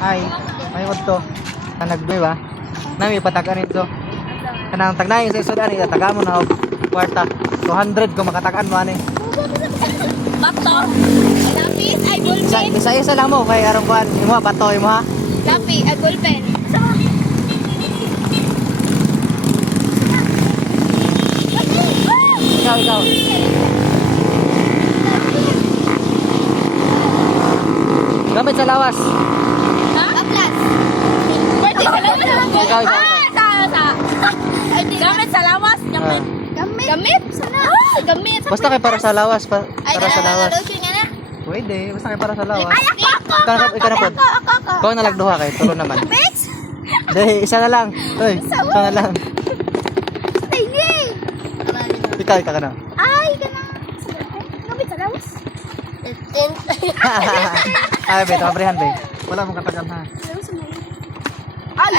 Ay, may udto. Nagdoy ba? Nami patagan ito. Kanang tagnayon sa isod ani taga mo na og kwarta. 200 kung makatakan mo ani. Bato. Lapis ay ballpen. Isa lang mo kay arong kuan. Imo bato imo ha. Lapis ay ballpen. Ikaw. Gamit sa lawas. Ha? Atlas. Pwede sa lawas. Ikaw. Gamit sa lawas. Ah. Gamit? Sana. Gamit. Basta kay para sa lawas, para sa lawas. Lotion nga na. Pwede, basta kay para sa lawas. Ay, ako. Ikaw na po. Ikaw na lagduha kay tulo naman. Bitch. Dahil isa na lang. Uy, isa na lang. Ay, Ikaw ka na. ay, gana. Gamit sa lawas. Ay, bet, mabrihan be. Wala mong katagan ha. Ay,